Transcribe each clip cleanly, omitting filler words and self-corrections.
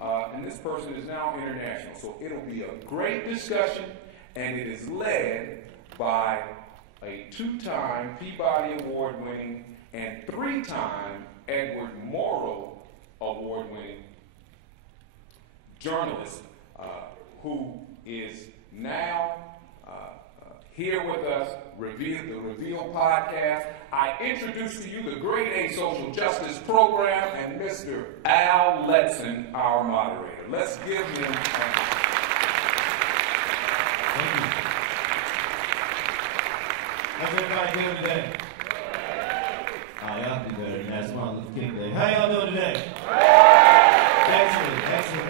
and this person is now international. So it'll be a great discussion, and it is led by a 2-time Peabody Award-winning and 3-time Edward Morrow Award-winning journalist who is now here with us, the Reveal podcast. I introduce to you the Grade A Social Justice Program and Mr. Al Letson, our moderator. Let's give him Thank you. How's everybody doing today? Oh, y'all do better than that. It's Martin Luther King Day. How y'all doing today?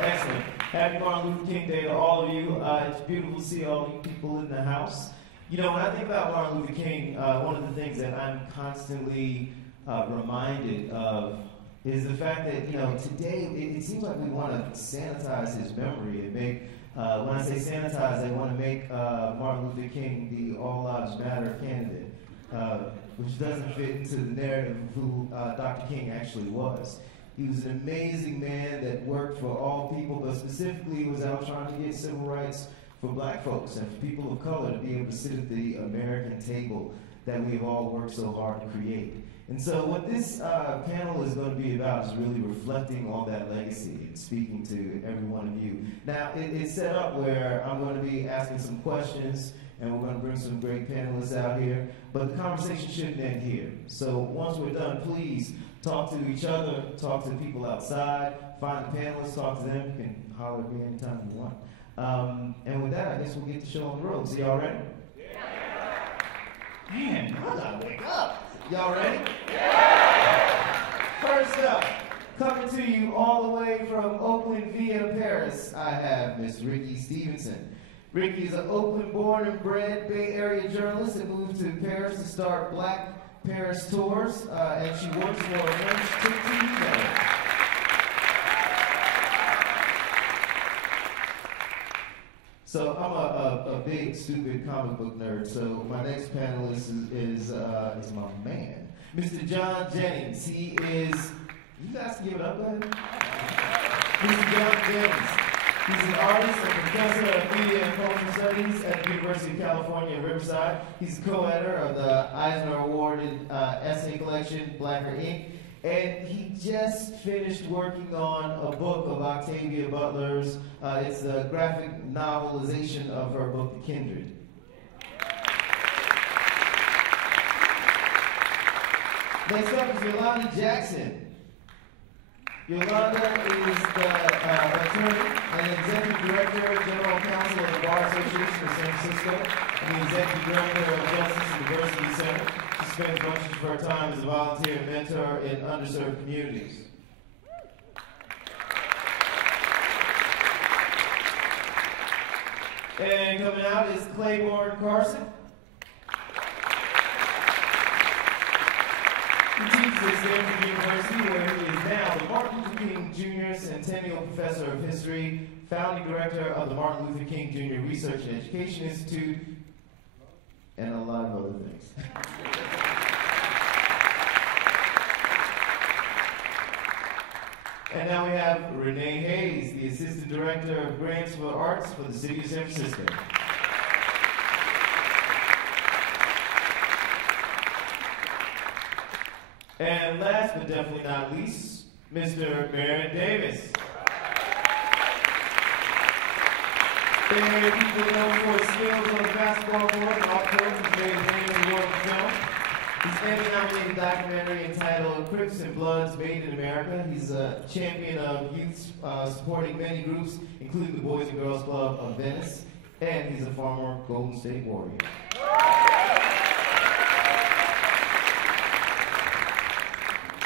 Excellent. Happy Martin Luther King Day to all of you. It's beautiful to see all you people in the house. You know, when I think about Martin Luther King, one of the things that I'm constantly reminded of is the fact that, you know, today it seems like we want to sanitize his memory and make, when I say sanitize, I want to make Martin Luther King the All Lives Matter candidate, which doesn't fit into the narrative of who Dr. King actually was. He was an amazing man that worked for all people, but specifically was out trying to get civil rights for black folks and for people of color to be able to sit at the American table that we've all worked so hard to create. And so what this panel is going to be about is really reflecting on that legacy and speaking to every one of you. Now, it's set up where I'm going to be asking some questions, and we're going to bring some great panelists out here, but the conversation shouldn't end here. So once we're done, please talk to each other, talk to people outside, find the panelists, talk to them. You can holler at me anytime you want. And with that, I guess we'll get the show on the road. So y'all ready? Yeah. Man, I gotta wake up. Y'all ready? Yeah. First up, coming to you all the way from Oakland via Paris, I have Miss Ricky Stevenson. Ricky is an Oakland-born and bred Bay Area journalist that moved to Paris to start Black Paris tours, and she works for a French TV network. So I'm a big, stupid comic book nerd. So my next panelist is my man, Mr. John Jennings. He is. You guys can give it up, go ahead. Mr. John Jennings. He's an artist and professor of media and cultural studies at the University of California, Riverside. He's the co-editor of the Eisner Award-winning essay collection, Blacker Ink. And he just finished working on a book of Octavia Butler's. It's the graphic novelization of her book, The Kindred. Next up is Yolanda Jackson. Yolanda is the attorney and executive director, general counsel of the Bar Association of San Francisco, and the executive director of Justice and Diversity Center. She spends much of her time as a volunteer and mentor in underserved communities. And coming out is Clayborne Carson. He teaches at Stanford University, where he is now the Martin Luther King Jr. Centennial Professor of History, founding director of the Martin Luther King Jr. Research and Education Institute, and a lot of other things. And now we have Renee Hayes, the Assistant Director of Grants for Arts for the City of San Francisco. And last but definitely not least, Mr. Merritt Davis. Bay Area people known for his skills on the basketball court and off court. He's made his name in the world of film. He's Emmy-nominated documentary entitled Crips and Bloods Made in America. He's a champion of youth supporting many groups, including the Boys and Girls Club of Venice. And he's a former Golden State Warrior.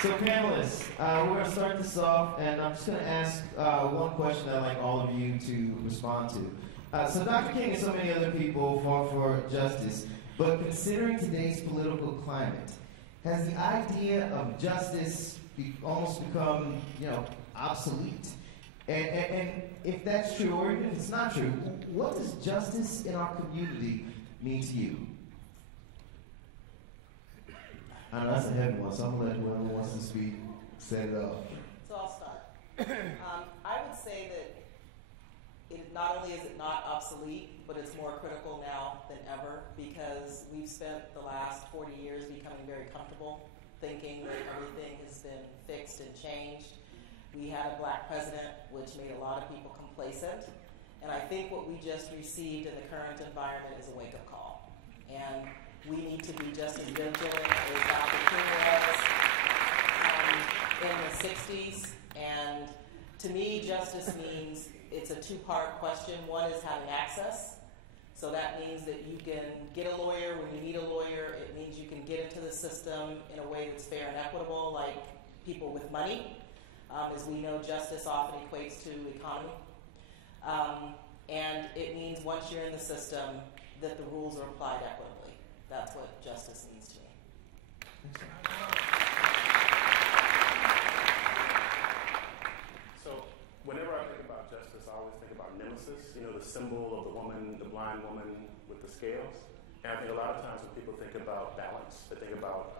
So panelists, we're going to start this off, and I'm just going to ask one question I'd like all of you to respond to. So Dr. King and so many other people fought for justice, but considering today's political climate, has the idea of justice almost become, obsolete? And if that's true, or even if it's not true, what does justice in our community mean to you? I know that's a heavy one, so I'm going to let whoever wants to speak set it up. So I'll start. I would say only is it not obsolete, but it's more critical now than ever because we've spent the last 40 years becoming very comfortable thinking that everything has been fixed and changed. We had a black president, which made a lot of people complacent. And I think what we just received in the current environment is a wake-up call. And we need to be just as vigilant as Dr. King was in the 60s. And to me, justice means it's a two-part question. One is having access. So that means that you can get a lawyer when you need a lawyer. It means you can get into the system in a way that's fair and equitable, like people with money. As we know, justice often equates to economy. And it means once you're in the system that the rules are applied equitably. That's what justice means to me. So whenever I think about justice, I always think about nemesis, the symbol of the woman, the blind woman with the scales. And I think a lot of times when people think about balance, they think about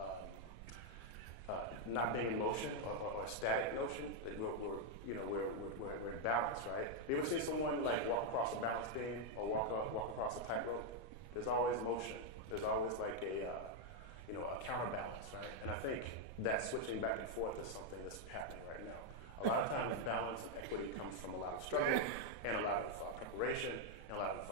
not being in motion or static notion. We're in balance, right? You ever seen someone like walk across a balance beam or walk across a tightrope? There's always motion. There's always like a counterbalance, right? And I think that switching back and forth is something that's happening right now. A lot of times balance and equity comes from a lot of struggle and a lot of preparation and a lot of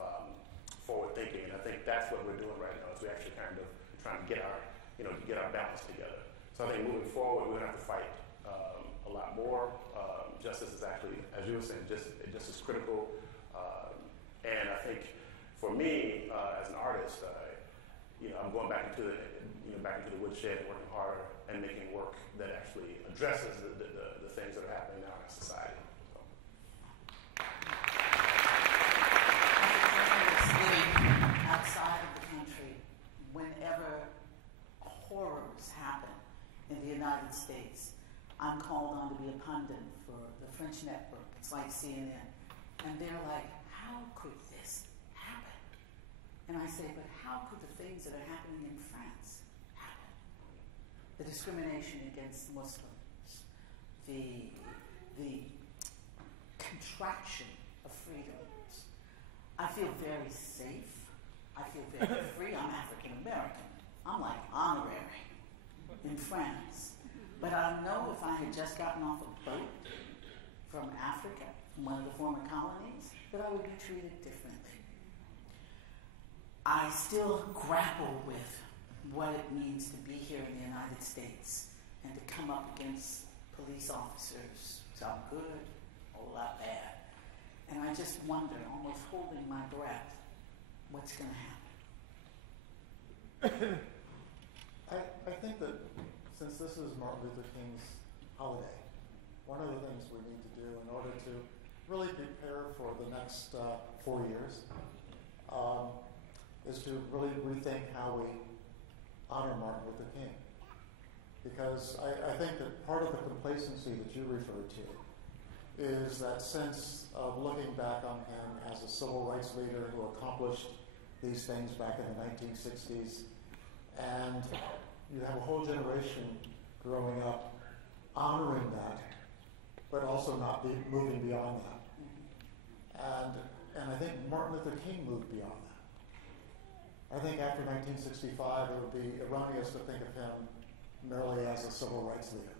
forward thinking. And I think that's what we're doing right now is we're actually kind of trying to get our balance together. So I think moving forward, we're going to have to fight a lot more. Justice is actually, as you were saying, just as critical. And I think for me, as an artist, I'm going back into the woodshed and working harder and making work that actually addresses the things that are happening now in society. So. Outside of the country, whenever horrors happen in the United States, I'm called on to be a pundit for the French network. It's like CNN. And they're like, how could this happen? And I say, but how could the things that are happening in France happen? The discrimination against Muslims, the contraction of freedoms. I feel very safe. I feel very free. I'm African American. I'm like honorary in France. But I know if I had just gotten off a boat from Africa, from one of the former colonies, that I would be treated differently. I still grapple with what it means to be here in the United States and to come up against police officers, some good, a whole lot bad. And I just wonder, almost holding my breath, what's going to happen? I think that since this is Martin Luther King's holiday, one of the things we need to do in order to really prepare for the next 4 years is to really rethink how we honor Martin Luther King. Because I think that part of the complacency that you referred to is that sense of looking back on him as a civil rights leader who accomplished these things back in the 1960s. And you have a whole generation growing up honoring that, but also not moving beyond that. And I think Martin Luther King moved beyond that. I think after 1965, it would be erroneous to think of him merely as a civil rights leader.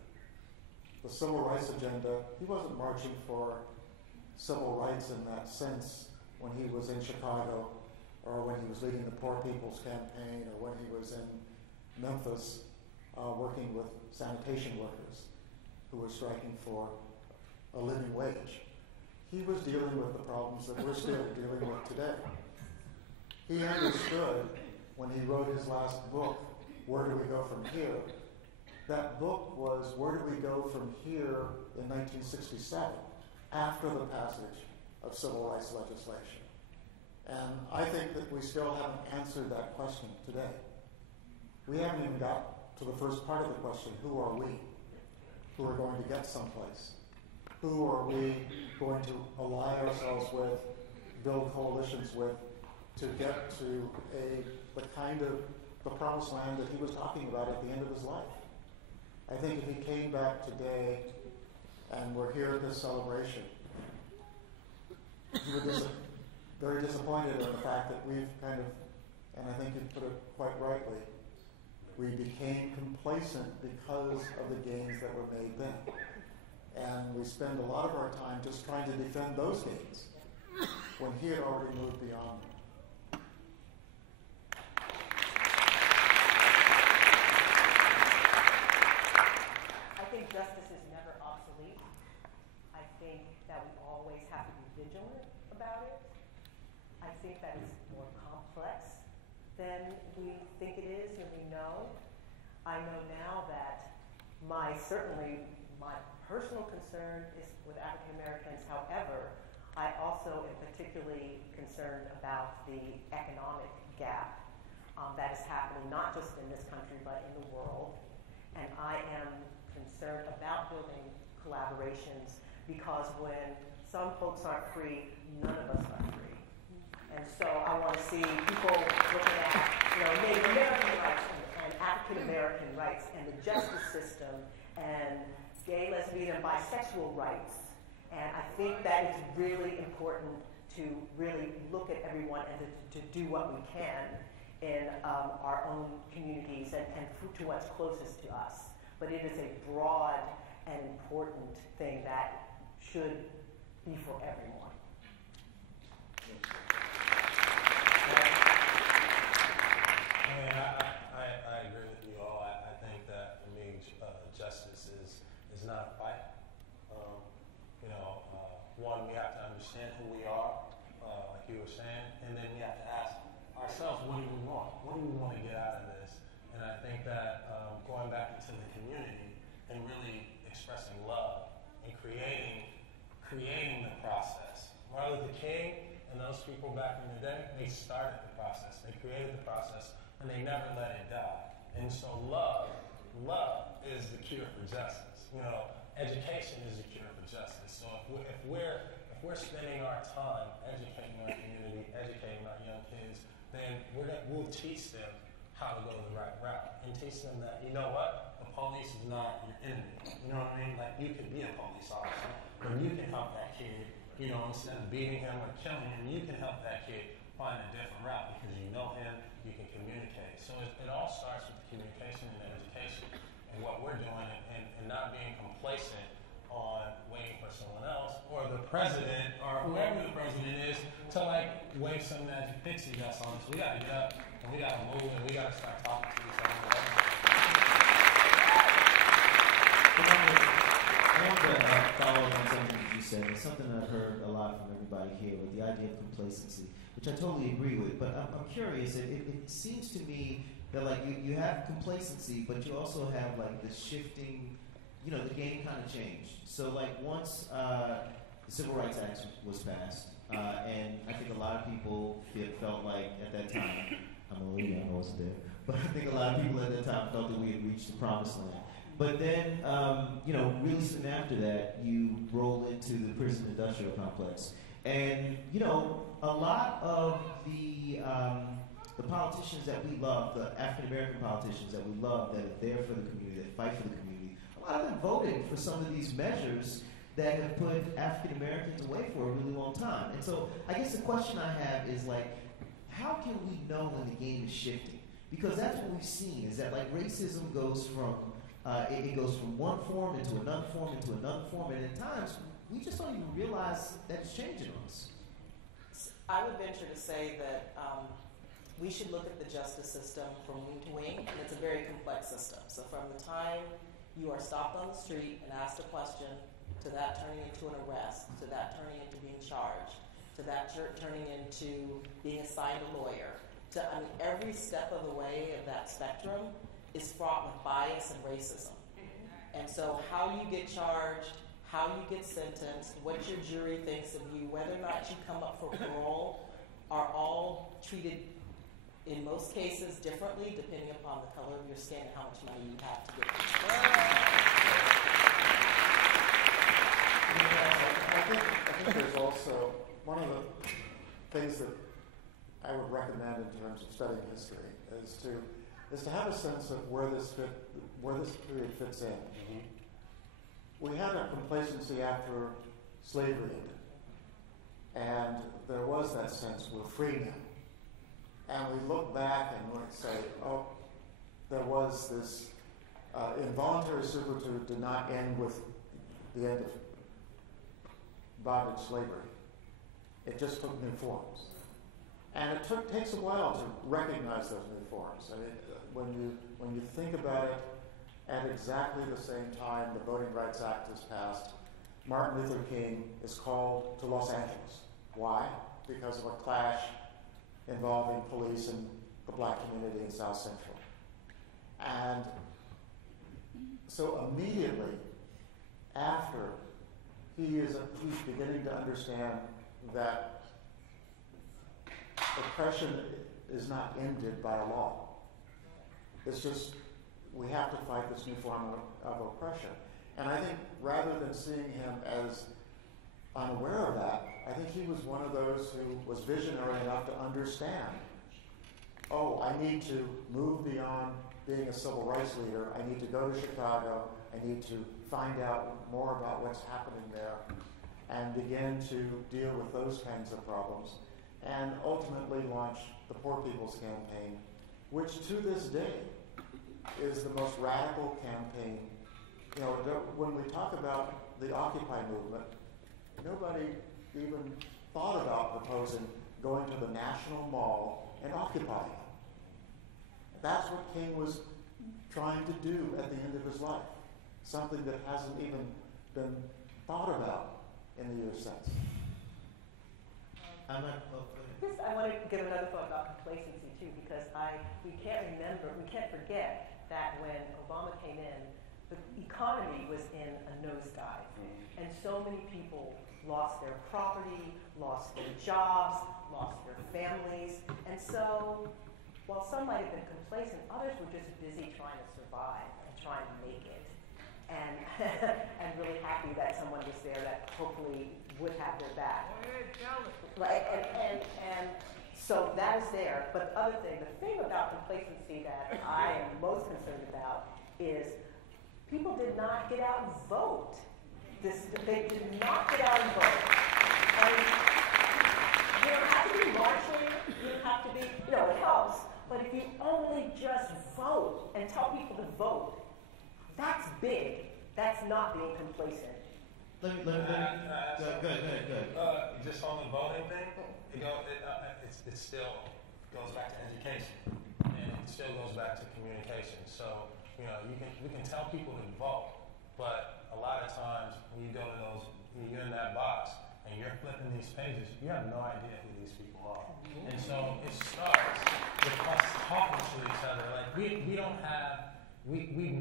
The civil rights agenda, he wasn't marching for civil rights in that sense when he was in Chicago, or when he was leading the Poor People's Campaign, or when he was in Memphis working with sanitation workers who were striking for a living wage. He was dealing with the problems that we're still dealing with today. He understood when he wrote his last book, Where Do We Go From Here? That book was Where Do We Go From Here in 1967, after the passage of civil rights legislation. And I think that we still haven't answered that question today. We haven't even got to the first part of the question, who are we who are going to get someplace? Who are we going to ally ourselves with, build coalitions with, to get to the kind of the promised land that he was talking about at the end of his life? I think if he came back today and we're here at this celebration, very disappointed in the fact that we've kind of, and I think you put it quite rightly, we became complacent because of the gains that were made then. And we spend a lot of our time just trying to defend those gains when he had already moved beyond them. I think justice is never obsolete. I think that we always have to be vigilant about it. I think that it's more complex than we think it is and we know. I know now that certainly my personal concern is with African Americans. However, I also am particularly concerned about the economic gap that is happening not just in this country but in the world. And I am concerned about building collaborations because when some folks aren't free, none of us are free. And so I want to see people looking at, Native American rights and African American rights and the justice system and gay, lesbian, and bisexual rights. And I think that it's really important to really look at everyone and to do what we can in our own communities and to what's closest to us. But it is a broad and important thing that should be for everyone. I agree with you all. I think that for me, justice is not a fight. One, we have to understand who we are, like you were saying, and then we have to ask ourselves, what do we want? What do we want to get out of this? And I think that going back into the community and really expressing love and creating the process. Martin Luther King and those people back in the day, they started the process. They created the process, and they never let it die. And so love is the cure for justice. Education is the cure for justice. So if we're spending our time educating our community, educating our young kids, then we'll teach them how to go the right route and teach them that, you know what, the police is not your enemy. You know what I mean? Like, you could be a police officer, and you can help that kid, instead of beating him or killing him, you can help that kid find a different route because you know him, you can communicate. So it all starts with the communication and education and what we're doing and not being complacent on waiting for someone else or the president or whoever the president is to wave some magic pixie dust on us. We got to get up and we got to move and we got to start talking to each other. I want to follow up on something that you said. It's something I've heard a lot from everybody here with the idea of complacency, which I totally agree with. But I'm curious. It seems to me that you have complacency, but you also have the shifting. The game kind of changed. So once the Civil Rights Act was passed, and I think a lot of people felt like at that time, I'm a little young, I wasn't there, but I think a lot of people at that time felt that we had reached the promised land. But then, really soon after that, you roll into the prison industrial complex. And, a lot of the politicians that we love, the African-American politicians that we love, that are there for the community, that fight for the community, a lot of them voted for some of these measures that have put African Americans away for a really long time. And so I guess the question I have is how can we know when the game is shifting? Because that's what we've seen is that racism goes from it goes from one form into another form into another form, and at times we just don't even realize that it's changing on us. I would venture to say that we should look at the justice system from wing to wing, and it's a very complex system. So from the time you are stopped on the street and asked a question, to that turning into an arrest, to that turning into being charged, to that turning into being assigned a lawyer, to every step of the way of that spectrum is fraught with bias and racism. And so how you get charged, how you get sentenced, what your jury thinks of you, whether or not you come up for parole, are all treated in most cases differently depending upon the color of your skin and how much money you have to get to I think there's also one of the things that I would recommend in terms of studying history is to have a sense of where this period fits in. Mm-hmm. We had a complacency after slavery ended. And there was that sense, we're free now. And we look back and we say, oh, there was this involuntary servitude did not end with the end of bondage slavery. It just took new forms. And it takes a while to recognize those new forms. I mean, when you think about it, at exactly the same time the Voting Rights Act is passed, Martin Luther King is called to Los Angeles. Why? Because of a clash involving police and the black community in South Central. And so immediately after, he's beginning to understand that oppression is not ended by a law. It's just, we have to fight this new form of oppression. And I think rather than seeing him as unaware of that, I think he was one of those who was visionary enough to understand, oh, I need to move beyond being a civil rights leader. I need to go to Chicago. I need to find out more about what's happening there and begin to deal with those kinds of problems, and ultimately launch the Poor People's Campaign, which to this day is the most radical campaign. You know, when we talk about the Occupy movement, nobody even thought about proposing going to the National Mall and occupying it. That's what King was trying to do at the end of his life, something that hasn't even been thought about in the years since. I want to give another thought about complacency too, because we can't forget that when Obama came in, the economy was in a nosedive, and so many people lost their property, lost their jobs, lost their families, and so while some might have been complacent, others were just busy trying to survive and trying to make it, and and really happy that someone was there that hopefully would have their back. Right, and so that is there. But the thing about complacency that I am most concerned about is people did not get out and vote. They did not get out and vote. And you don't have to be marching. You don't have to be, it helps. But if you only just vote and tell people to vote, that's big. That's not being complacent. Let me go ahead. Just on the voting thing, it still goes back to education, and it still goes back to communication. So, we can tell people to vote, but a lot of times when you go to when you're in that box and you're flipping these pages, you have no idea who these people are. And so it starts with us talking to each other. Like we've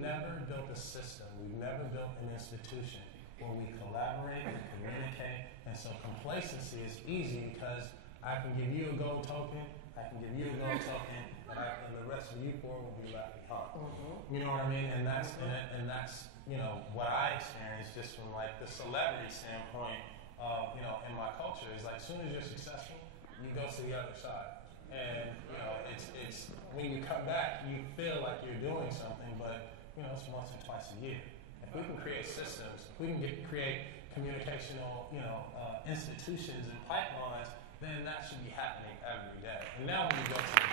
never built a system, we've never built an institution where we collaborate and communicate. And so complacency is easy because I can give you a gold token, I can give you a gold token, and the rest of you four will be left behind. You know what I mean? And that's what I experienced just from like the celebrity standpoint of, in my culture is like as soon as you're successful, you go to the other side. And it's when you come back, you feel like you're doing something, but it's once or twice a year. If we can create systems, if we can create communicational, institutions and pipelines, then that should be happening every day. And now when you go to the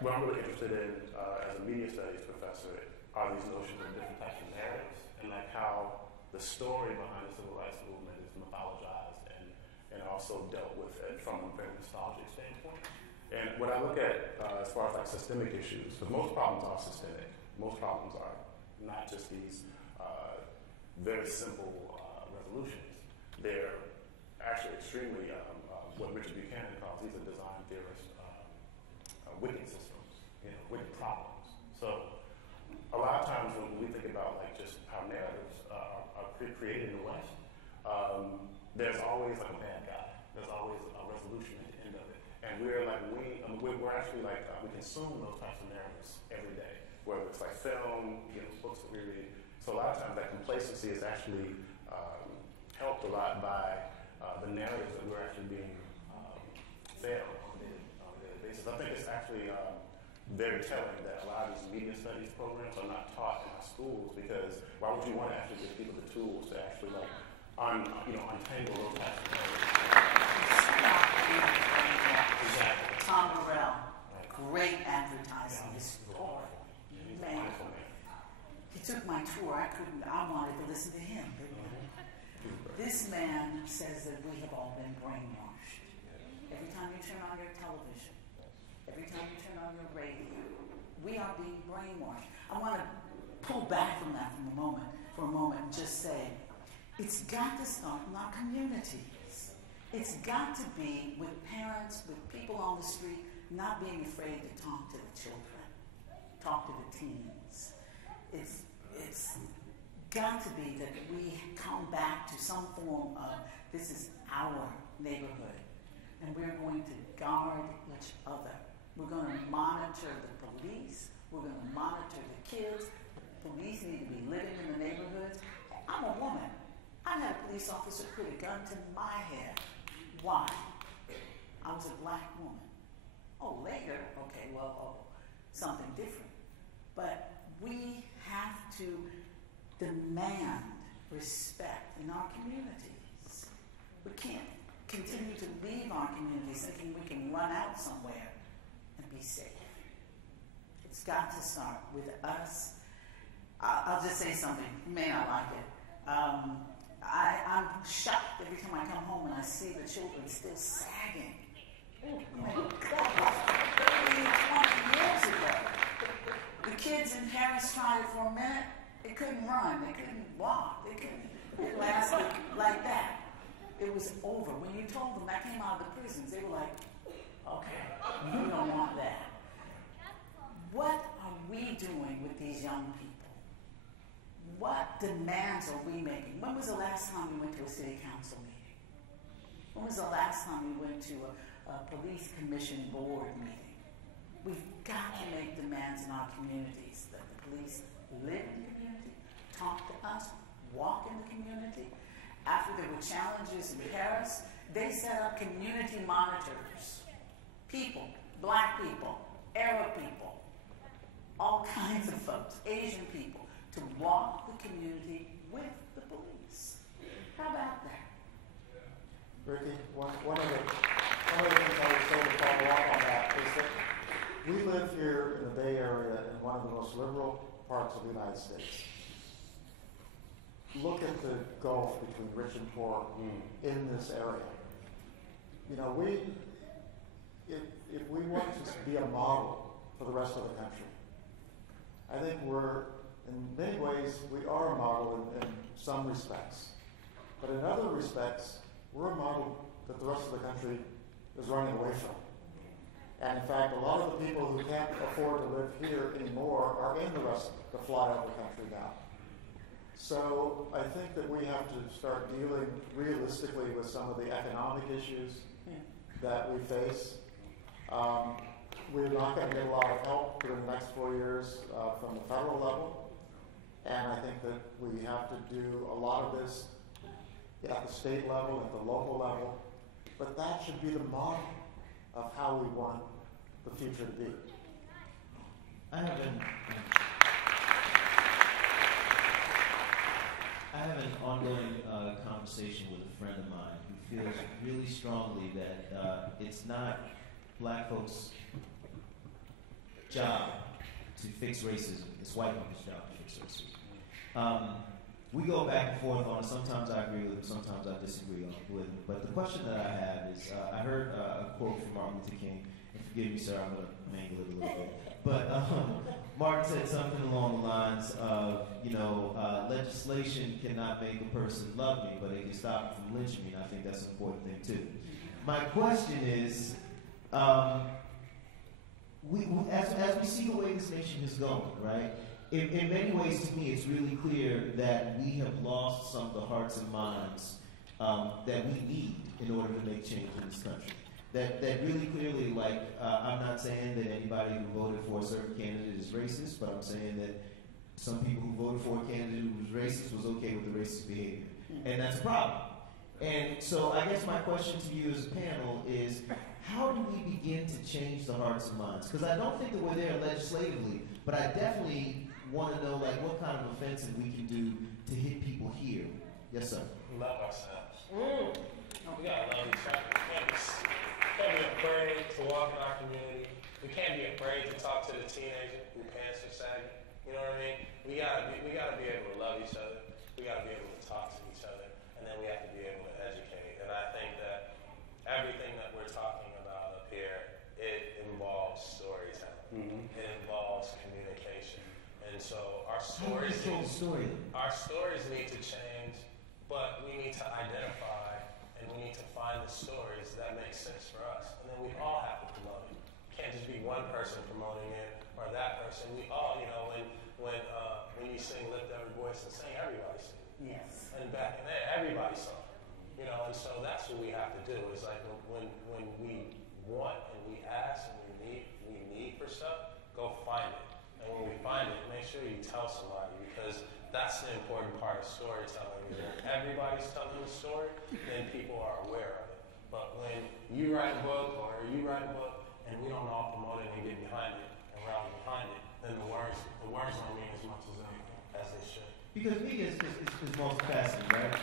what I'm really interested in as a media studies professor are these notions of different types of narratives and like how the story behind the civil rights movement is mythologized and also dealt with it from a very nostalgic standpoint. And when I look at as far as like systemic issues, because most problems are systemic. Most problems are not just these very simple resolutions. They're actually extremely what Richard Buchanan calls, he's a design theorist, wicked systems, wicked problems. So a lot of times when we think about like just how narratives are created in the West, there's always like a bad guy. There's always a resolution at the end of it. And we're like, we're actually like, we consume those types of narratives every day, whether it's like film, books that we read. So a lot of times that complacency is actually helped a lot by the narratives that we're actually being fed on a daily basis. I think it's actually very telling that a lot of these media studies programs are not taught in our schools, because why would you want to actually give people the tools to actually like untangle those types of things? Exactly. Tom Burrell, great advertising historian. Man, he took my tour. I wanted to listen to him. This man says that we have all been brainwashed. Every time you turn on your television, every time you turn on your radio, we are being brainwashed. I want to pull back from that for a moment, and just say, it's got to start in our communities. It's got to be with parents, with people on the street, not being afraid to talk to the children, talk to the teens. It's got to be that we come back to some form of, this is our neighborhood, and we're going to guard each other. We're going to monitor the police. We're going to monitor the kids. The police need to be living in the neighborhoods. I'm a woman. I had a police officer put a gun to my head. Why? I was a black woman. Oh, later, okay, something different. But we have to demand respect in our communities. We can't continue to leave our communities thinking we can run out somewhere and be safe. It's got to start with us. I'll just say something. You may not like it. I'm shocked every time I come home and I see the children still sagging. Oh my God, 30, 20 years ago. The kids in Paris tried it for a minute. They couldn't run. They couldn't walk. They couldn't last like that. It was over. When you told them that came out of the prisons, they were like, okay, you don't want that. What are we doing with these young people? What demands are we making? When was the last time we went to a city council meeting? When was the last time we went to a police commission board meeting? We've got to make demands in our communities that the police live in the community, talk to us, walk in the community. After there were challenges in Paris, they set up community monitors. People, black people, Arab people, all kinds of folks, Asian people, to walk the community with the police. How about that? Ricky, one of the things I would say to follow up on that is that we live here in the Bay Area in one of the most liberal parts of the United States. Look at the gulf between rich and poor in this area. You know, if we want to be a model for the rest of the country, I think in many ways, we are a model in some respects. But in other respects, we're a model that the rest of the country is running away from. And in fact, a lot of the people who can't afford to live here anymore are in the flyover country now. So I think that we have to start dealing realistically with some of the economic issues that we face. We're not going to get a lot of help for the next 4 years from the federal level. And I think that we have to do a lot of this at the state level, at the local level. But that should be the model of how we want the future to be. I have an ongoing conversation with a friend of mine who feels really strongly that it's not black folks' job to fix racism. It's white people's job to fix racism. We go back and forth on it. Sometimes I agree with him, sometimes I disagree with him. But the question that I have is, I heard a quote from Martin Luther King, and forgive me, sir, I'm going to mangle it a little bit. But Martin said something along the lines of, legislation cannot make a person love me, but it can stop me from lynching me, and I think that's an important thing, too. My question is, as we see the way this nation is going, right? In many ways, to me, it's really clear that we have lost some of the hearts and minds that we need in order to make change in this country. That really clearly, I'm not saying that anybody who voted for a certain candidate is racist, but I'm saying that some people who voted for a candidate who was racist was okay with the racist behavior. And that's a problem. And so I guess my question to you as a panel is, how do we begin to change the hearts and minds? Because I don't think that we're there legislatively, but I definitely want to know like what kind of offensive we can do to hit people here. Yes, sir. Love ourselves. We gotta love each other. We can't be afraid to walk in our community. We can't be afraid to talk to the teenager who pants are sagging. You know what I mean? We gotta be able to love each other. We gotta be able to talk to each other, and then we have to be able to educate. And I think that everything that we're talking about up here, it involves storytelling. It involves communication. And so our stories need to change, but we need to identify and we need to find the stories that make sense for us. And then we all have to promote it. It can't just be one person promoting it or that person. We all, when you sing Lift Every Voice and Sing, everybody sings. Yes. And back in there, everybody sung. And so that's what we have to do. Is like when we want and we ask and we need for stuff, go find it. And when we find it, make sure you tell somebody, because that's the important part of storytelling. Is when everybody's telling the story, then people are aware of it. But when you write a book or you write a book and we don't all promote it and get behind it and rally behind it, then the words don't mean as much as they should. Because media is multifaceted, right?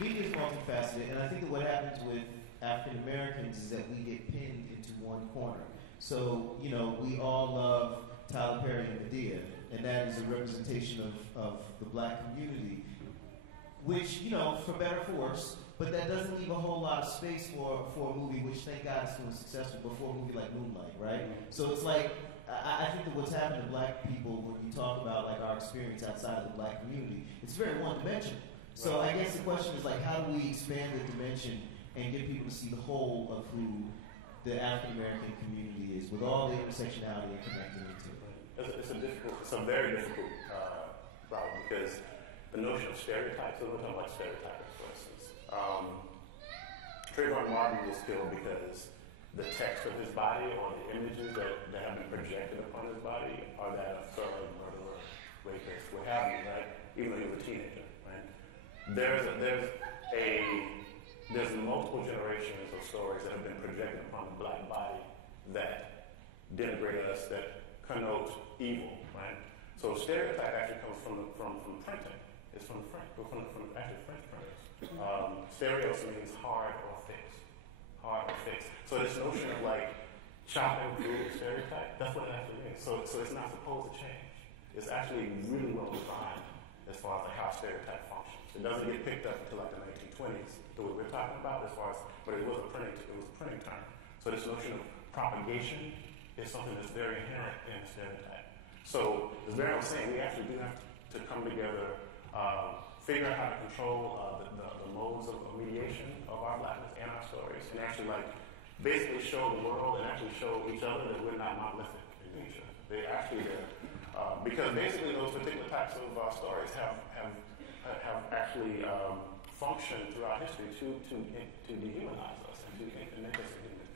Media is multifaceted, and I think that what happens with African Americans is that we get pinned into one corner. So, we all love Tyler Perry and Medea, and that is a representation of the black community, which, for better or for worse, but that doesn't leave a whole lot of space for a movie, which thank God is doing successful, but for a movie like Moonlight, right? So it's like, I think that what's happened to black people when you talk about like our experience outside of the black community, it's very one-dimensional. So I guess the question is like, how do we expand the dimension and get people to see the whole of who the African American community is, with all the intersectionality and connecting it to it? It's a very difficult problem, because the notion of stereotypes, so we're talking about stereotyping, for instance. Trayvon Martin was killed because the text of his body or the images that have been projected upon his body are that of felon, murderer, rapist, what have you, right? Even though he was a teenager, right? There's multiple generations of stories that have been projected upon the black body that denigrate us, that connote evil, right? So stereotype actually comes from printing. It's from French printers. Stereos means hard or fixed. So this notion of like chopping through stereotype, that's what it actually means. So it's not supposed to change. It's actually really well defined as far as like how stereotype functions. It doesn't get picked up until like the 1920s, the way we're talking about, but it was a printing term. So this notion of propagation is something that's very inherent in stereotype. So as Barry was saying, we actually do have to come together, figure out how to control the modes of mediation of our blackness and our stories, and actually like basically show the world and actually show each other that we're not monolithic in nature. They actually because basically those particular types of stories have actually functioned throughout history to dehumanize us and make us human.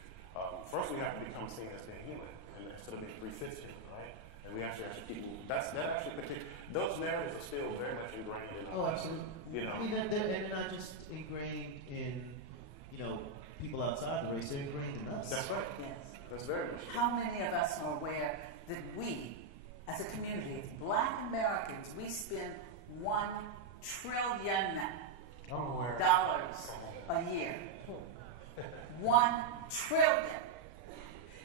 First, we have to become seen as being human instead of being three-fifths human, right? And we actually people. Those narratives are still very much ingrained in us. Oh, absolutely. And they're not just ingrained in people outside the race; they're ingrained in us. That's right. Yes. That's very much true. How many of us are aware that we, as a community, black Americans, we spend $1 trillion a year? $1 trillion.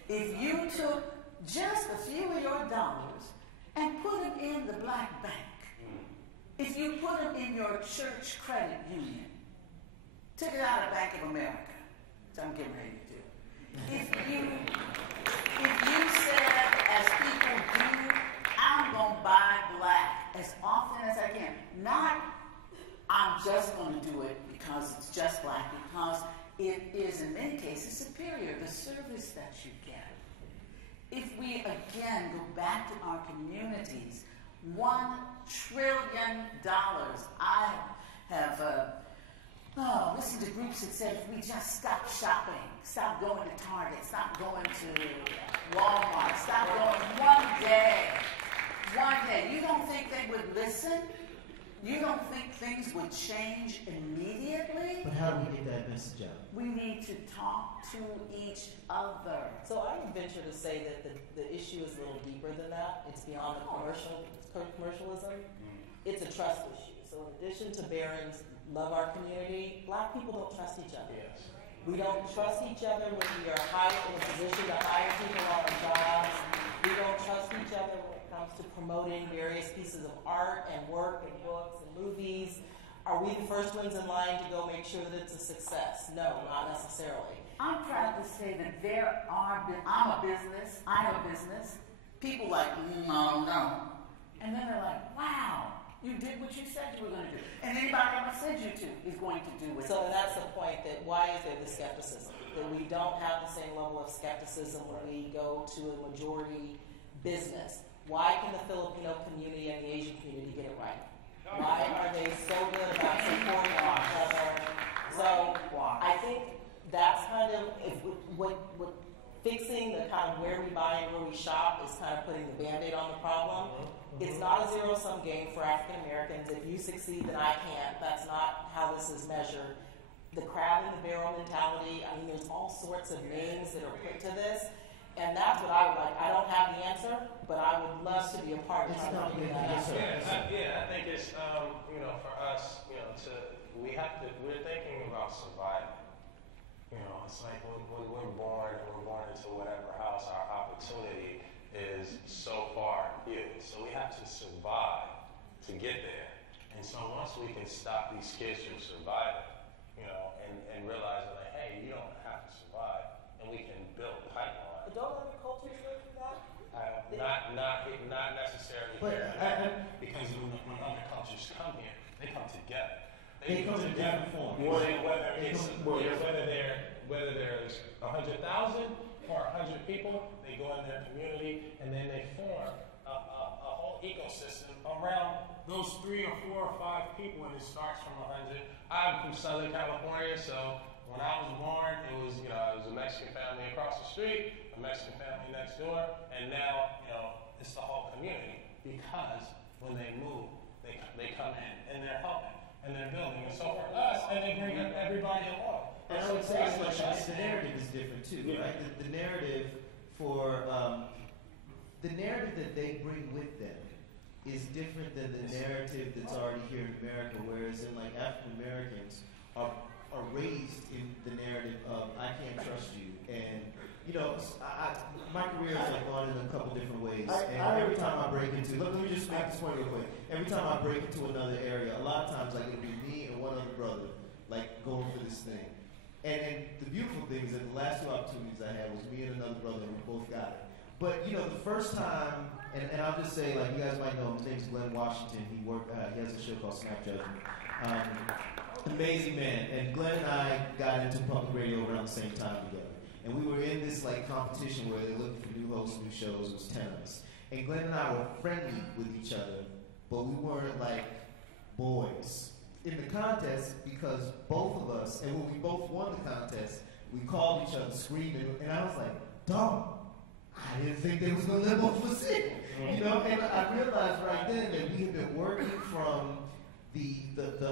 If you took just a few of your dollars and put them in the black bank, if you put them in your church credit union, took it out of Bank of America, which I'm getting ready to do. If you said, as people do, I'm going to buy black as often as I can. Not, I'm just going to do it because it's just black, because it is in many cases superior, the service that you get. If we again go back to our communities, $1 trillion. I have listened to groups that said if we just stop shopping, stop going to Target, stop going to Walmart, stop going one day, you don't think they would listen? You don't think things would change immediately? But how do we get that message out? We need to talk to each other. So I would venture to say that the issue is a little deeper than that. It's beyond the commercialism. It's a trust issue. So in addition to Barron's love our community, Black people don't trust each other. Yes. We don't trust each other when we are hired in a position to hire people on our jobs. We don't trust each other when it comes to promoting various pieces of art and work and books and movies. Are we the first ones in line to go make sure that it's a success? No, not necessarily. I'm proud to say that I'm a business, I have a business. People like, no. And then they're like, wow, you did what you said you were going to do. And anybody I said you to is going to do it. So that's the point, that why is there this skepticism? That we don't have the same level of skepticism when we go to a majority business. Why can the Filipino community and the Asian community get it right? Why are they so good about supporting each other? So I think that's kind of what fixing the kind of where we buy and where we shop is kind of putting the Band-Aid on the problem. It's not a zero-sum game for African Americans. If you succeed, then I can't. That's not how this is measured. The crab in the barrel mentality, I mean, there's all sorts of names that are put to this. And that's what I would like. I don't have the answer, but I would love to be a part of trying to figure that out. I think it's, for us, we're thinking about survival. It's like when we're born and we're born into whatever house, our opportunity is so far viewed. So we have to survive to get there. And so once we can stop these kids from surviving, and realize that, like, hey, you don't have to survive, and we can build pipeline. But don't other cultures go through that? Not necessarily here, because when other cultures come here, they come together. They come in different forms. Whether there's 100,000 or 100 people, they go in their community and then they form a whole ecosystem around those 3 or 4 or 5 people, and it starts from 100. I'm from Southern California, so when I was born, it was a Mexican family across the street, a Mexican family next door, and now it's the whole community, because when they move, they come in and they're helping and they're building, and so for us, and they bring everybody along. And I would say the narrative is different too, right? The narrative the narrative that they bring with them is different than the narrative that's already here in America, whereas in like African Americans are raised in the narrative of I can't trust you, and my career has like gone in a couple different ways, and every time I break into let me just make this point real quick. Every time I break into another area, a lot of times like it'll be me and one other brother like going for this thing. And the beautiful thing is that the last 2 opportunities I had was me and another brother, and we both got it. But the first time, and I'll just say, like, you guys might know him, his name's Glenn Washington. He has a show called Snap Judgment. Amazing man. And Glenn and I got into public radio around the same time together. And we were in this like competition where they're looking for new hosts, new shows. It was 10 of us. And Glenn and I were friendly with each other, but we weren't like boys. In the contest, because both of us, and when we both won the contest, we called each other screaming, and I was like, dog, I didn't think they was going to live up to sick. And I realized right then that we had been working from the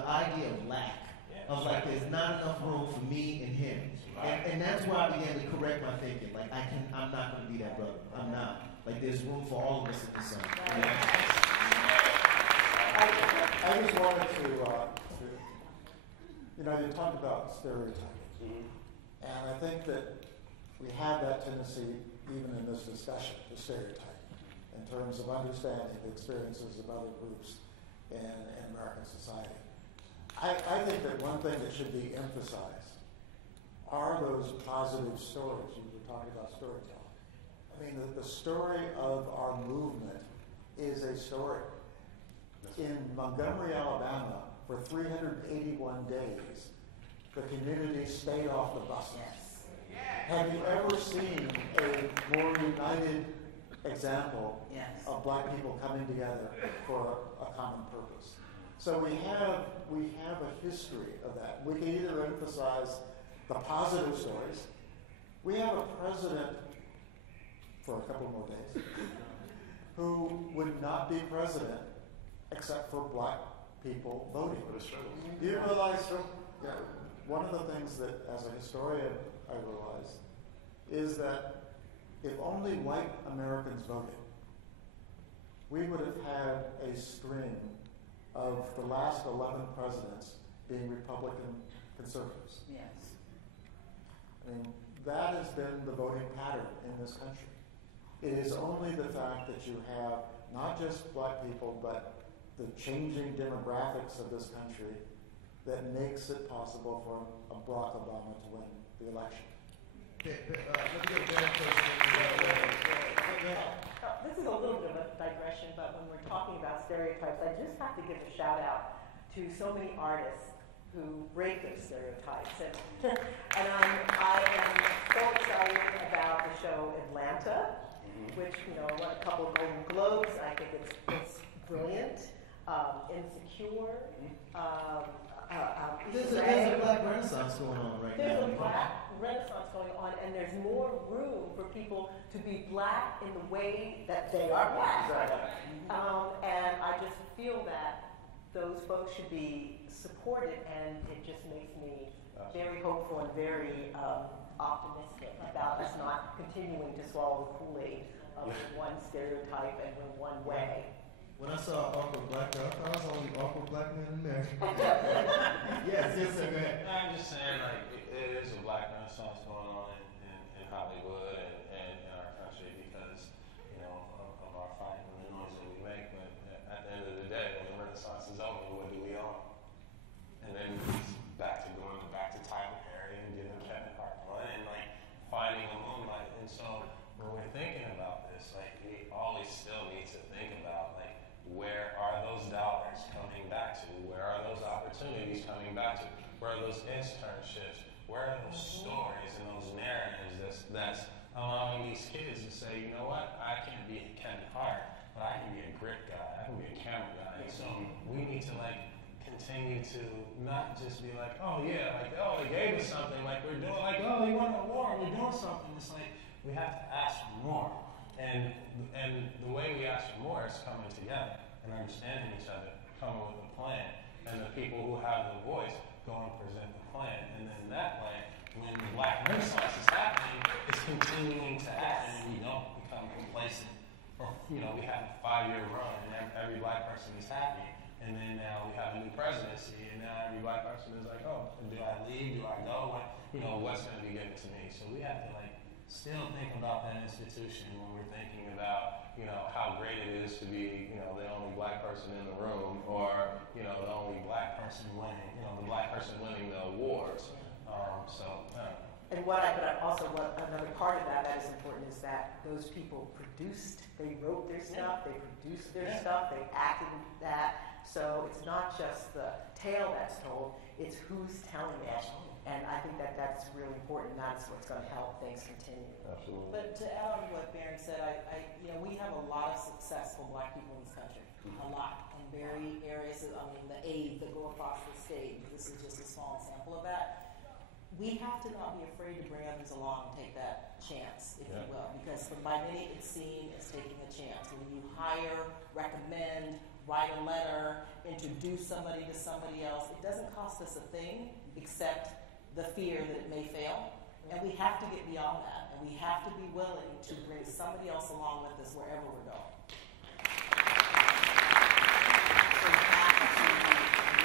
idea of lack, of like there's not enough room for me and him. And that's why I began to correct my thinking. Like, I'm not going to be that brother. I'm not. Like, there's room for all of us in the sun. I just wanted to you talked about stereotyping. And I think that we have that tendency, even in this discussion, to stereotype in terms of understanding the experiences of other groups in American society. I think that one thing that should be emphasized are those positive stories. You were talking about storytelling. I mean, the story of our movement is a story. In Montgomery, Alabama, for 381 days, the community stayed off the buses. Yes. Have you ever seen a more united example of Black people coming together for a common purpose? So we have a history of that. We can either emphasize the positive stories. We have a president for a couple more days who would not be president except for Black people voting. For the struggle. You realize, yeah, one of the things that, as a historian, I realized is that if only white Americans voted, we would have had a string of the last 11 presidents being Republican conservatives. Yes. I mean, that has been the voting pattern in this country. It is only the fact that you have not just black people, but the changing demographics of this country that makes it possible for a Barack Obama to win the election. This is a little bit of a digression, but when we're talking about stereotypes, I just have to give a shout out to so many artists who break those stereotypes. And I am so excited about the show Atlanta, which, won a couple of Golden Globes. I think it's brilliant. Insecure. There's a black renaissance going on right now. There's a black renaissance going on, and there's more room for people to be black in the way that they are black. And I just feel that those folks should be supported, and it just makes me very hopeful and very optimistic about us not continuing to swallow the Kool-Aid of one stereotype and in one way. When I saw Awkward Black Girl, I thought I was only awkward black man in America. yes, sir, go ahead. I'm just saying, like, it is a black renaissance going on in Hollywood and in our country because, of our fight and the noise that we make. But at the end of the day, when the renaissance is over, what do we own? And then it's going back to Tyler Perry and giving Kevin Hart one and, like, finding a moonlight. And so when we're thinking about this, like, we always still need to think about, like, where are those dollars coming back to? Where are those opportunities coming back to? Where are those internships? Where are those stories and those narratives that's allowing these kids to say, you know what, I can't be a Kevin Hart, but I can be a grit guy, I can be a camera guy. And so we need to, like, continue to not just be like, oh yeah, like, oh, they gave us something, like we're doing, like, oh, they won an award, we're doing something. It's like, we have to ask for more. And the way we ask for more is coming together and understanding each other, coming with a plan. And the people who have the voice go and present the plan. And then that way, when the Black Renaissance is happening, it's continuing to happen and we don't become complacent. Or, we have a 5-year run and every black person is happy. And then now we have a new presidency and now every black person is like, oh, do I leave? Do I go? What's going to be given to me? So we have to, like, still think about that institution when we're thinking about, how great it is to be, the only black person in the room or, the only black person winning, the black person winning the awards. And another part of that is important is that those people they wrote their stuff, they produced their stuff, they acted in that. So it's not just the tale that's told, it's who's telling it. And I think that that's really important. That's what's going to help things continue. Absolutely. But to add on to what Barry said, we have a lot of successful black people in this country. A lot. In very areas, the aid that go across the state. This is just a small example of that. We have to not be afraid to bring others along and take that chance, if you will. Because by many, it's seen as taking a chance. When you hire, recommend, write a letter, introduce somebody to somebody else, it doesn't cost us a thing except the fear that it may fail. And we have to get beyond that. And we have to be willing to bring somebody else along with us wherever we're going. So you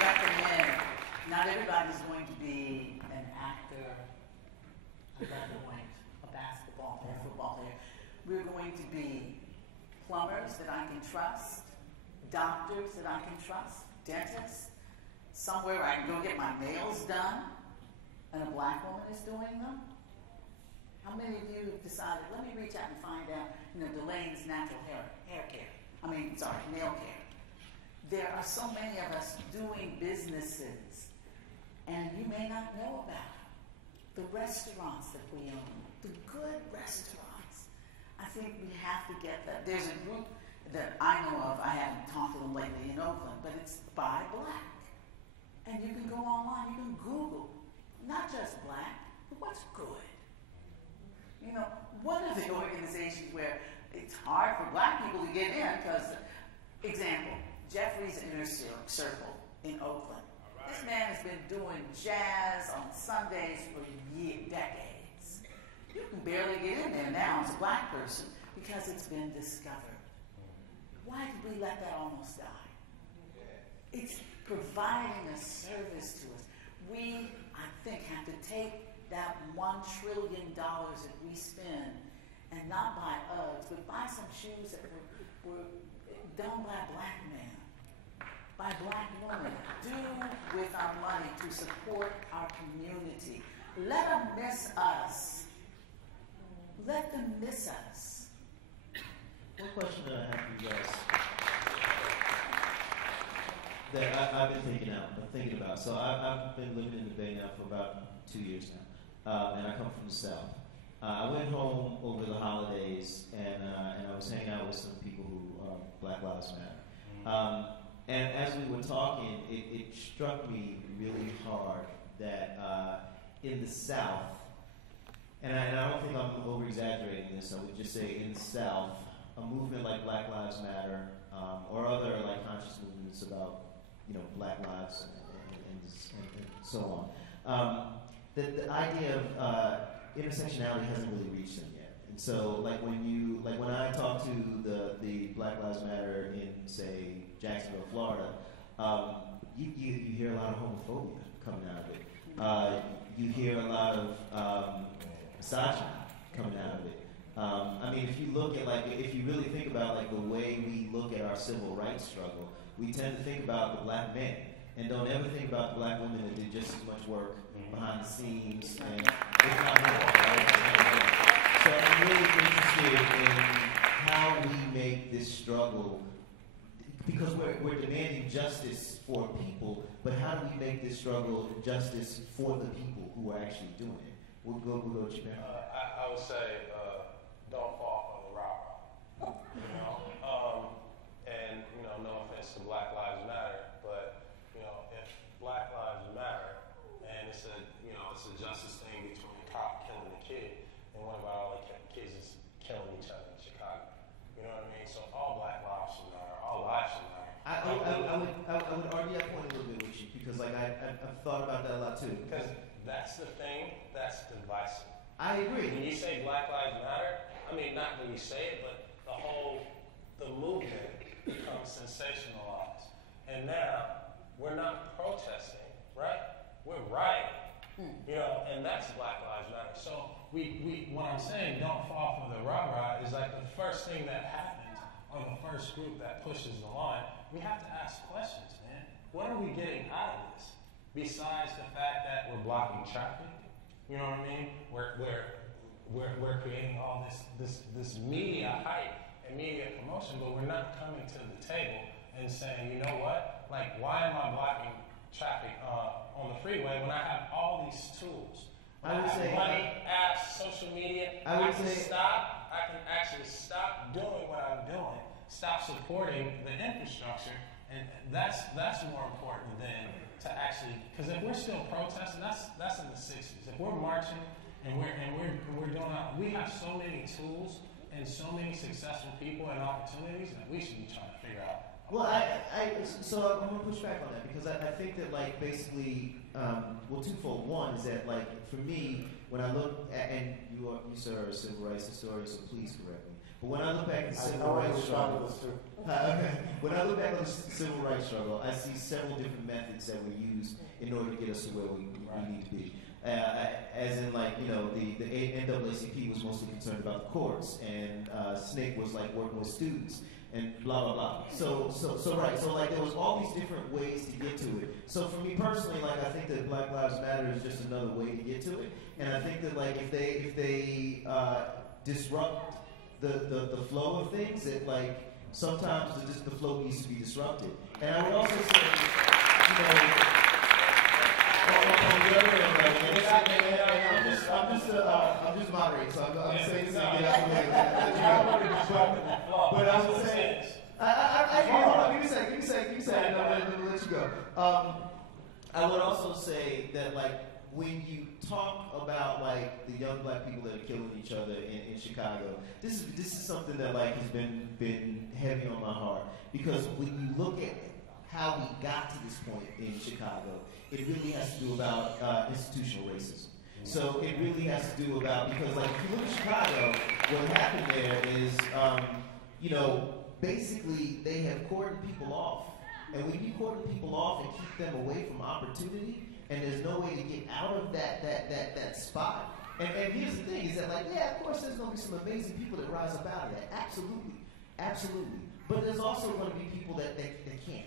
have to recommend. Not everybody's going to be an actor, a basketball player, football player. We're going to be plumbers that I can trust, doctors that I can trust, dentists, somewhere I can go get my nails done, and a black woman is doing them? How many of you have decided, let me reach out and find out, Delane's natural nail care. There are so many of us doing businesses, and you may not know about the restaurants that we own, the good restaurants. I think we have to get that. There's a group that I know of, I haven't talked to them lately in Oakland, but it's Buy Black. And you can go online, you can Google, not just black, but what's good. One of the organizations where it's hard for black people to get in, because, example, Jeffrey's Inner Circle in Oakland. This man has been doing jazz on Sundays for decades. You can barely get in there now as a black person because it's been discovered. Why did we let that almost die? It's providing a service to us. We, I think, have to take that $1 trillion that we spend and not buy Uggs, but buy some shoes that were done by a black man, by black women. Do with our money to support our community. Let them miss us. Let them miss us. One question that I have for you guys that I've been thinking about. So I've been living in the Bay now for about 2 years now, and I come from the South. I went home over the holidays, and I was hanging out with some people who Black Lives Matter. And as we were talking, it struck me really hard that in the South, and I don't think I'm over-exaggerating this, I would just say in the South, a movement like Black Lives Matter, or other like conscious movements about, you know, Black lives and so on, the idea of intersectionality hasn't really reached them yet. And so, when I talk to the Black Lives Matter in, say, Jacksonville, Florida, you hear a lot of homophobia coming out of it. You hear a lot of misogyny coming out of it. I mean, if you look at, if you really think about, the way we look at our civil rights struggle, we tend to think about the black men and don't ever think about the black women that did just as much work behind the scenes and if not more, right? So I'm really interested in how we make this struggle, because we're demanding justice for people, but how do we make this struggle justice for the people who are actually doing it? We'll go to you, man. I would say don't fall for the rah-rah, you know? And, you know, no offense to Black Lives Matter, but, you know, if Black Lives Matter and it's a justice thing between a cop killing a kid, and what about all the kids is killing each other in Chicago? You know what I mean? So all Black lives should matter, all lives should matter. I would argue that point a little bit with you, because I've thought about that a lot too. Because that's the thing that's divisive. I agree. When you say Black Lives Matter, I mean, not when you say it, but the movement becomes sensationalized. And now, we're not protesting, right? We're rioting. You know, and that's Black Lives Matter. So what I'm saying, don't fall for the rah-rah, is like the first thing that happens on the first group that pushes the line, we have to ask questions, man. What are we getting out of this? Besides the fact that we're blocking traffic, you know what I mean? We're creating all this media hype and media promotion, but we're not coming to the table and saying, you know what? Like, why am I blocking traffic on the freeway when I have all these tools? I would say money, apps, social media. I can actually stop doing what I'm doing, stop supporting the infrastructure, and that's more important than to actually, because if we're still protesting, that's in the 60s. If we're marching and we're doing that, we have so many tools and so many successful people and opportunities that we should be trying to figure out. Well, so I'm gonna push back on that, because I think that basically, twofold. One is that for me, when I look at, and you sir are a civil rights historian, so please correct me. But when I look back at the civil rights struggle, when I look back on the civil rights struggle, I see several different methods that were used in order to get us to where we need to be. As in, the NAACP was mostly concerned about the courts, and SNCC was working with students, and blah blah blah. So there was all these different ways to get to it. So for me personally, I think that Black Lives Matter is just another way to get to it, and I think that if they disrupt the flow of things, that sometimes the flow needs to be disrupted. And I would also say, I'm just moderating, so I'm saying this and get out the way. But I would say, hold on, give me a second, and I'm let you go. I would also say that when you talk about the young black people that are killing each other in Chicago, this is something that has been heavy on my heart, because when you look at how we got to this point in Chicago, it really has to do about institutional racism. So it really has to do about, because like if you look at Chicago, what happened there is, basically they have cordoned people off. And when you cordon people off and keep them away from opportunity, and there's no way to get out of that spot. And here's the thing, is that like, yeah, of course there's going to be some amazing people that rise up out of that. Absolutely. But there's also going to be people that can't.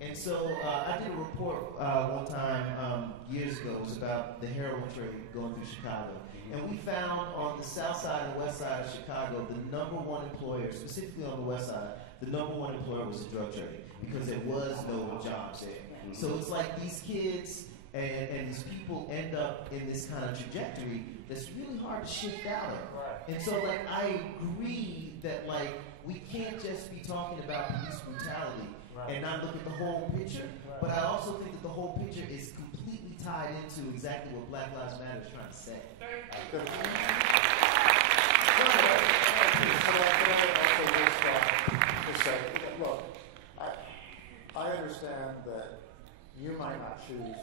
And so I did a report one time years ago. It was about the heroin trade going through Chicago. And we found on the south side and west side of Chicago, the number one employer, specifically on the west side, the number one employer was the drug trade, because there was no jobs there. So it's like these kids and these people end up in this kind of trajectory that's really hard to shift out of. And so like I agree that like we can't just be talking about police brutality and not look at the whole picture, but I also think that the whole picture is completely tied into exactly what Black Lives Matter is trying to say. Look, I understand that you might not choose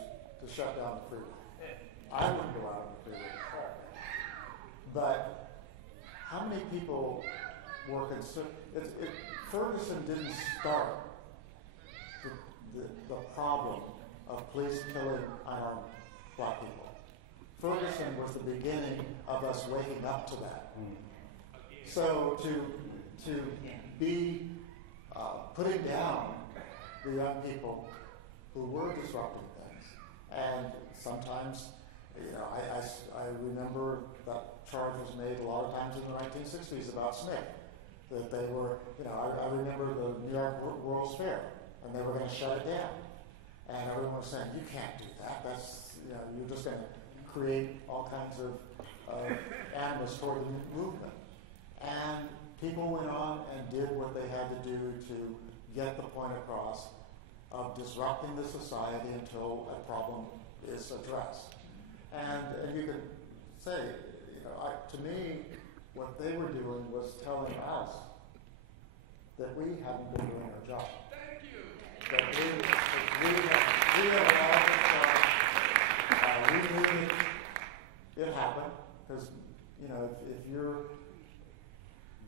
to shut down the freeway. I wouldn't go out on the freeway. But how many people were concerned? Ferguson didn't start the problem of police killing unarmed black people. Ferguson was the beginning of us waking up to that. So to be putting down the young people who were disrupting things, and sometimes, I remember that charge was made a lot of times in the 1960s about SNCC, that they were, I remember the New York World's Fair, and they were going to shut it down, and everyone was saying, you can't do that. That's, you're just going to create all kinds of animus toward the movement. And people went on and did what they had to do to get the point across of disrupting the society until a problem is addressed. And you could say, to me, what they were doing was telling us that we haven't been doing our job. Thank you. That we have allowed this we knew it happened, because, if you're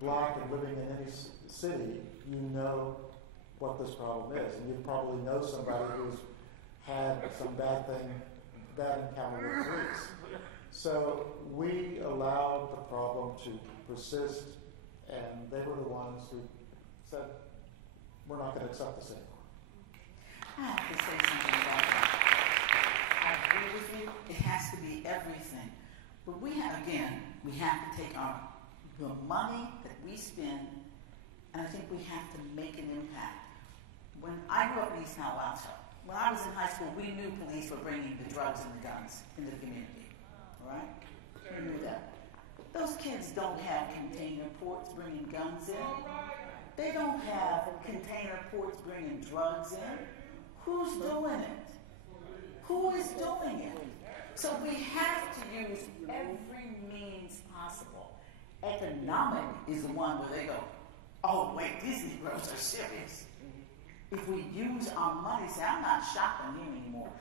black and living in any city, you know what this problem is. And you probably know somebody who's had some bad encounter with police. So we allowed the problem to persist, and they were the ones who said, we're not going to accept this anymore. I have to say something about that. I agree with you. It has to be everything. But we have to take the money that we spend, and I think we have to make an impact. When I grew up in East Palo Alto, when I was in high school, we knew police were bringing the drugs and the guns into the community. All right? We knew that. Those kids don't have container ports bringing guns in. They don't have container ports bringing drugs in. Who's doing it? Who is doing it? So we have to use every means possible. Economic is the one where they go, oh, wait, these Negroes are serious. If we use our money, say, I'm not shopping here anymore,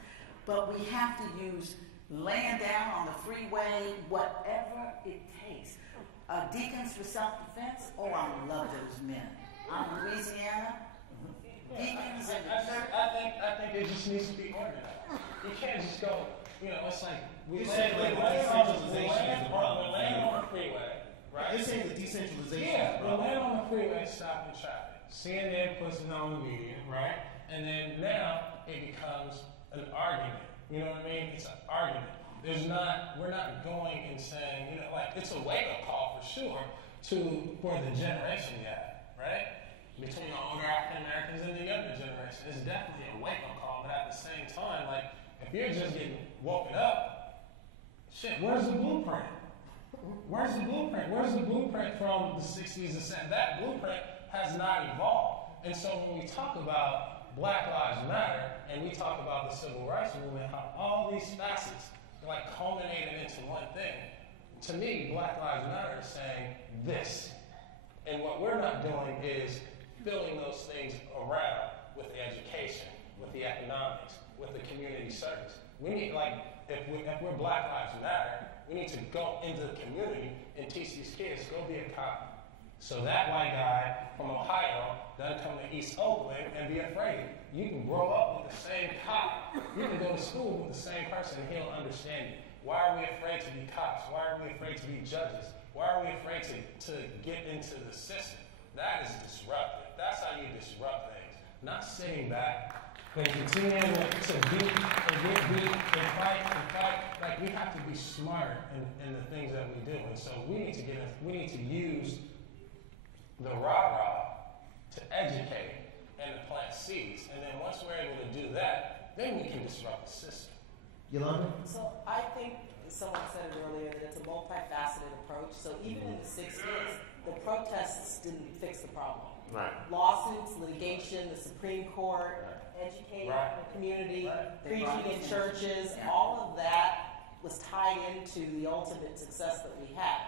but we have to use laying down on the freeway, whatever it takes. Deacons for self-defense, oh, I love those men. I'm in Louisiana. Deacons and I think it just needs to be organized. You can't just go, it's like You're saying like decentralization is the problem. We're laying on the freeway, right? You're saying the decentralization is Yeah, the we're problem. laying on the freeway stopping traffic. CNN puts it on the media, right? And then now it becomes an argument. You know what I mean? It's an argument. We're not going and saying, it's a wake-up call for sure for the generation gap, right? Between the older African Americans and the younger generation. It's definitely a wake-up call, but at the same time, if you're just getting woken up, where's the blueprint? Where's the blueprint? Where's the blueprint from the 60s and 70s? That blueprint has not evolved. And so when we talk about Black Lives Matter and we talk about the Civil Rights Movement, how all these facets culminated into one thing, to me, Black Lives Matter is saying this. And what we're not doing is filling those things around. with the education, with the economics, with the community service. We need, like, if we're Black Lives Matter, we need to go into the community and teach these kids, go be a cop. So that white guy from Ohio doesn't come to East Oakland and be afraid. You can grow up with the same cop. You can go to school with the same person and he'll understand you. Why are we afraid to be cops? Why are we afraid to be judges? Why are we afraid to get into the system? That is disruptive. That's how you disrupt things. Not sitting back and continuing to beat and get beat and fight. Like, we have to be smart in the things that we do. And so we need to use the rah-rah to educate and to plant seeds. And then once we're able to do that, then we can disrupt the system. Yolanda? So I think someone said it earlier that it's a multifaceted approach. So even in the 60s, the protests didn't fix the problem. Right. Lawsuits, litigation, the Supreme Court, educating the community, preaching in churches, all of that was tied into the ultimate success that we had.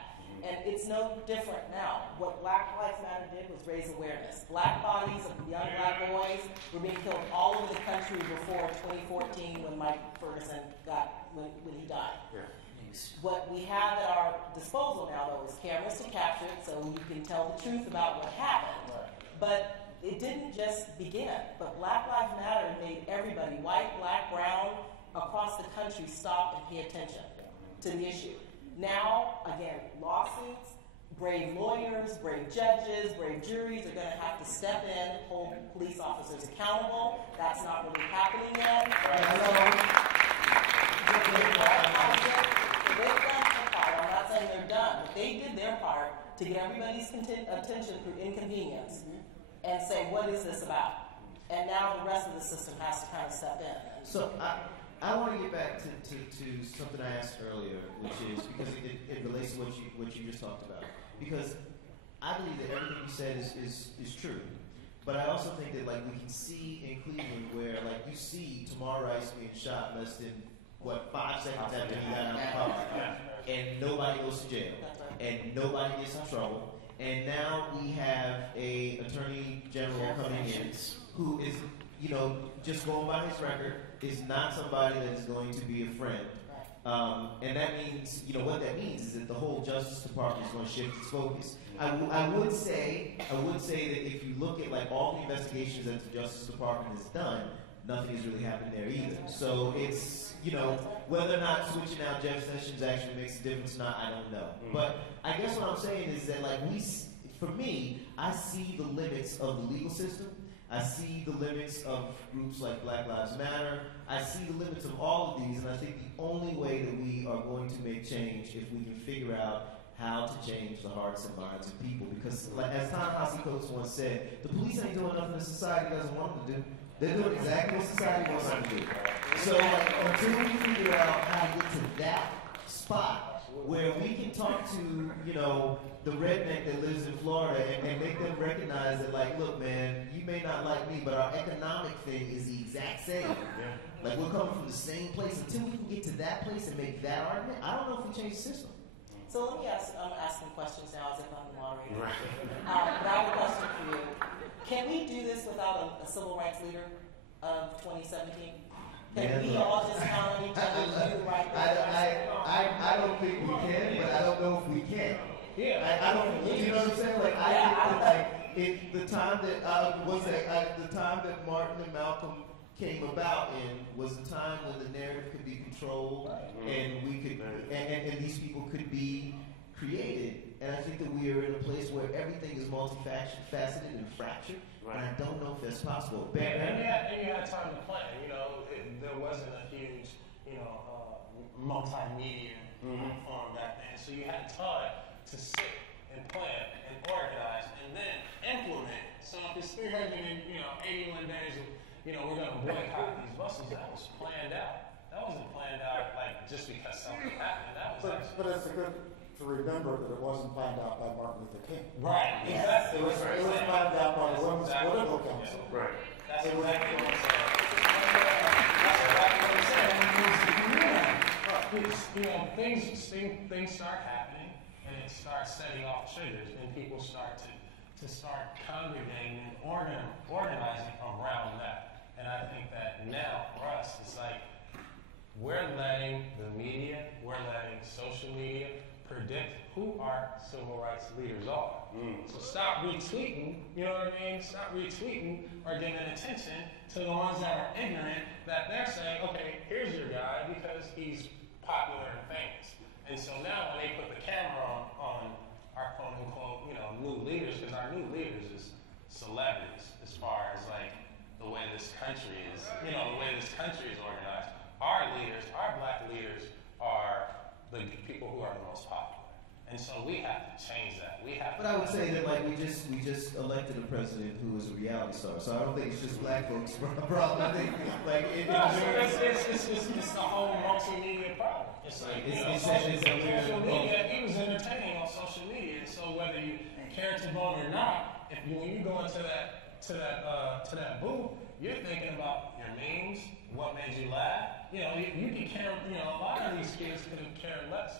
And it's no different now. What Black Lives Matter did was raise awareness. Black bodies of young black boys were being killed all over the country before 2014 when Mike Ferguson when he died. Yeah. What we have at our disposal now, though, is cameras to capture it so you can tell the truth about what happened. But it didn't just begin. But Black Lives Matter made everybody, white, black, brown, across the country stop and pay attention to the issue. Now, again, lawsuits, brave lawyers, brave judges, brave juries are going to have to step in, hold police officers accountable. That's not really happening yet. They've done their part. I'm not saying they're done, but they did their part to get everybody's attention through inconvenience and say, what is this about? And now the rest of the system has to kind of step in. So I want to get back to something I asked earlier, which is because it relates to what you just talked about. Because I believe that everything you said is true. But I also think that, like, we can see in Cleveland where, like, you see Tamar Rice being shot less than 5 seconds after he got out of college, and nobody goes to jail, and nobody gets in trouble, and now we have a attorney general coming in who is, just going by his record, is not somebody that is going to be a friend. And that means, what that means is that the whole Justice Department is going to shift its focus. I would say that if you look at, like, all the investigations that the Justice Department has done, nothing has really happened there either. So it's, whether or not switching out Jeff Sessions actually makes a difference or not, I don't know. But I guess what I'm saying is that, like, for me, I see the limits of the legal system. I see the limits of groups like Black Lives Matter. I see the limits of all of these, and I think the only way that we are going to make change if we can figure out how to change the hearts and minds of people. Because, like, as Ta-Nehisi Coates once said, the police ain't doing nothing that society doesn't want them to do. They're doing exactly what society wants them to do. So, like, until we figure out how to get to that spot where we can talk to, the redneck that lives in Florida and make them recognize that, like, look, man, you may not like me, but our economic thing is the exact same. Like, we're coming from the same place. Until we can get to that place and make that argument, I don't know if we change the system. So let me ask some questions now as if I'm the moderator. But I have a question for you. Can we do this without a civil rights leader of 2017? Can we all just count on each other to do the right thing? I don't think we can, but I don't know if we can. Yeah, I don't. You know what I'm saying? Like, the time that Martin and Malcolm came about in was a time when the narrative could be controlled, and we could, and these people could be created. And I think that we are in a place where everything is multifaceted and fractured, and I don't know if that's possible. And you had time to plan. There wasn't a huge, multimedia form back then, so you had time to sit and plan and organize and then implement. So if it's 381 days of, we're going to boycott these buses, that was planned out. That wasn't planned out like just because something happened. But it's good to remember that it wasn't planned out by Martin Luther King. Right. Yes. Exactly. It was planned out by the Women's Political Council. Right. That's exactly what I'm saying. Things start happening, and it starts setting off triggers, and people start to to start congregating and organizing around that. And I think that now for us, it's like we're letting the media, we're letting social media predict who our civil rights leaders are. So stop retweeting, you know what I mean? Stop retweeting or giving attention to the ones that are ignorant, that they're saying, okay, here's your guy because he's popular and famous. And so now when they put the camera on our quote unquote, new leaders, because our new leaders is celebrities as far as like the way this country is, the way this country is organized. Our leaders, our black leaders are the people who are the most popular. And so we have to change that. But I would say that we just elected a president who is a reality star. So I don't think it's just black folks' problem. I think it's the whole multimedia problem. It's like social media. He was entertaining on social media. So whether you care to vote or not, when you go into that booth, you're thinking about your memes, what made you laugh. You can care. A lot of these kids could have cared less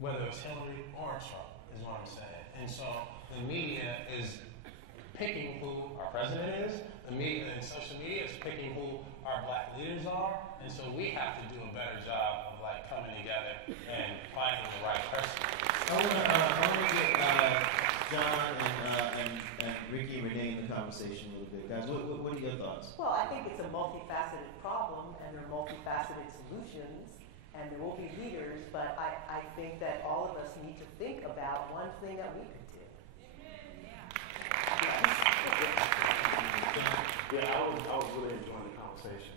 whether it's Hillary or Trump, is what I'm saying. And so the media is picking who our president is. The media and social media is picking who our black leaders are. And so we have to do a better job of coming together and finding the right person. I want to get John and Ricky and Renee in the conversation a little bit. Guys, what are your thoughts? Well, I think it's a multifaceted problem, and there are multifaceted solutions, and there will be leaders, but I think that all of us need to think about one thing that we could do. Yeah, I was really enjoying the conversation.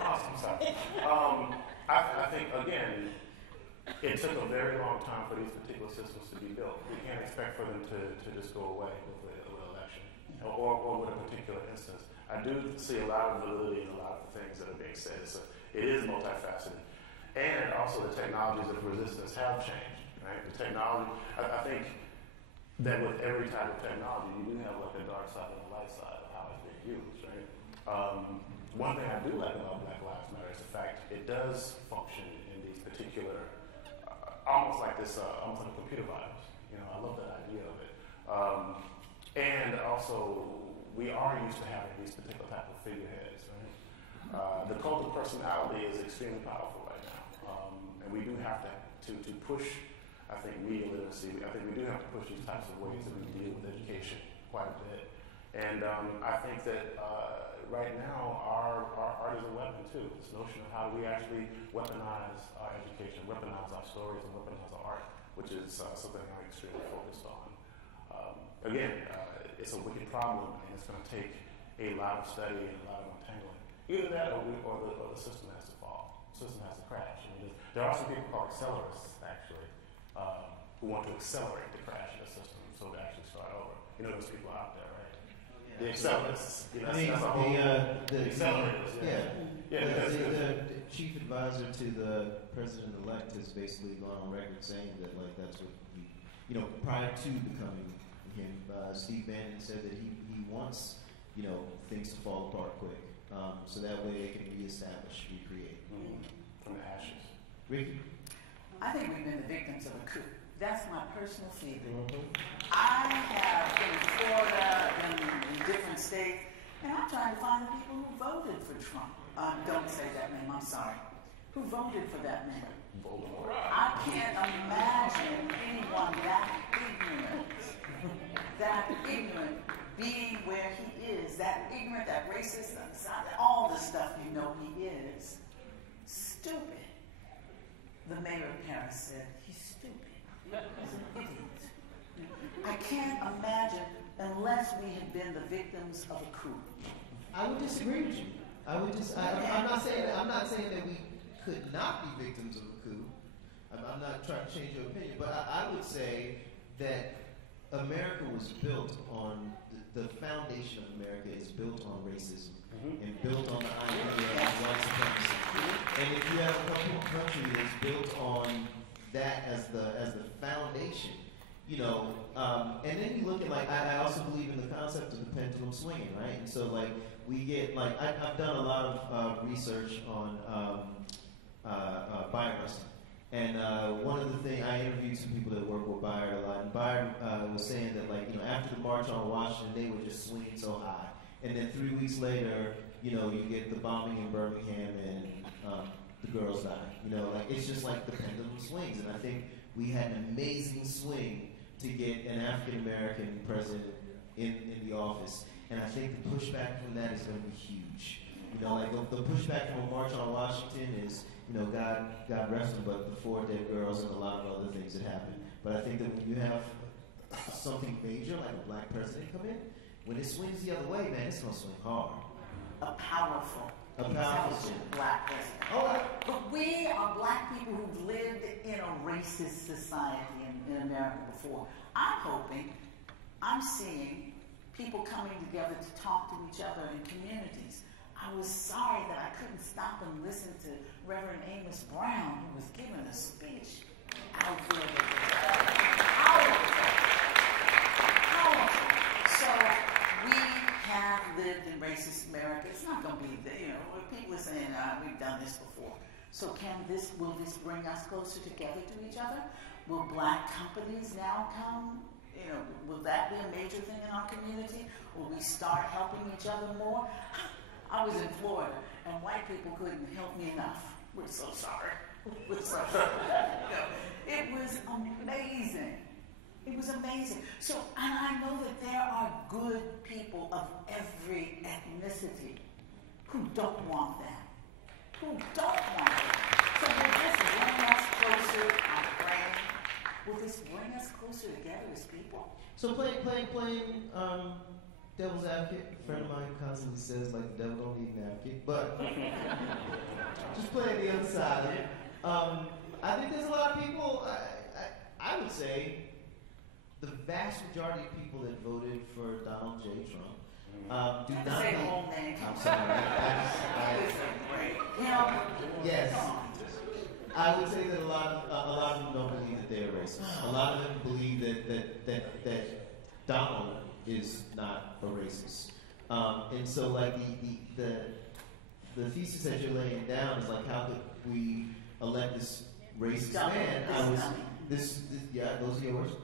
Awesome stuff. I think, again, it took a very long time for these particular systems to be built. We can't expect for them to just go away with an election or with a particular instance. I do see a lot of validity in a lot of the things that are being said. It is multifaceted. And also the technologies of resistance have changed, right? The technology, I think that with every type of technology, you do have a dark side and a light side of how it's being used, right? One thing I do like about Black Lives Matter is the fact it does function in these particular, almost like a computer virus. I love that idea of it. And also, we are used to having these particular type of figureheads, right? The cult of personality is extremely powerful right now. And we do have to push, I think, media literacy. I think we do have to push these types of ways that we deal with education quite a bit. And I think that right now, our art is a weapon, too. This notion of how do we actually weaponize our education, weaponize our stories, and weaponize our art, which is something I'm extremely focused on. Again, it's a wicked problem, and it's going to take a lot of study and a lot of untangling. Either that or the system has to fall. The system has to crash. There are some people called accelerists, actually, who want to accelerate the crash of the system so to actually start over. Those people are out there, right? The accelerists. The accelerators. The chief advisor to the president-elect has basically gone on record saying that, that's what he, prior to becoming him, Steve Bannon said that he wants, things to fall apart quick, so that way they can reestablish, recreate. From the ashes. Ricky? I think we've been the victims of a coup. That's my personal feeling. I have been in Florida, in different states, and I'm trying to find the people who voted for Trump. Don't say that name, I'm sorry. Who voted for that man? I can't imagine anyone that ignorant being where he is, that ignorant, that racist, all the stuff he is. Stupid. The mayor of Paris said, he's stupid. He's an idiot. I can't imagine unless we had been the victims of a coup. I would disagree with you. I'm not saying that we could not be victims of a coup. I'm not trying to change your opinion, but I would say that America was built on, the foundation of America is built on racism and built on the idea of white supremacy. And if you have a country that's built on that as the foundation, and then you look at I also believe in the concept of the pendulum swinging, right? And so we get I've done a lot of research on biorusting, And one of the things, I interviewed some people that work with Bayard a lot, and Bayard was saying that, like, you know, after the March on Washington, they were just swinging so high. And then 3 weeks later, you know, you get the bombing in Birmingham and the girls die. You know, like, it's just like the pendulum swings. And I think we had an amazing swing to get an African-American president in the office. And I think the pushback from that is going to be huge. You know, like the pushback from a March on Washington is, you know, God rest them, but the 4 dead girls and a lot of other things that happened. But I think that when you have something major, like a black president come in, when it swings the other way, man, it's going to swing hard. A powerful black president. Oh, but we are black people who've lived in a racist society in America before. I'm seeing people coming together to talk to each other in communities. I was sorry that I couldn't stop and listen to Reverend Amos Brown, who was giving a speech out there. Powerful. So we have lived in racist America. It's not going to be, you know, people are saying, we've done this before. So will this bring us closer together to each other? Will black companies now come? You know, will that be a major thing in our community? Will we start helping each other more? I was in Florida, and white people couldn't help me enough. We're so sorry. We're so sorry. It was amazing. It was amazing. So, and I know that there are good people of every ethnicity who don't want that. Who don't want it. So will this bring us closer, I'm praying, will this bring us closer together as people? So playing devil's advocate, a friend of mine constantly says, like, the devil don't need an advocate, but just playing the other side of it. I think there's a lot of people, I would say, the vast majority of people that voted for Donald J. Trump do not say the whole name. I'm sorry. Yes. I would say that a lot of them don't believe that they're racist. A lot of them believe that Donald is not a racist. And so, like, the thesis that you're laying down is, like, how could we elect this racist man? Those are your words.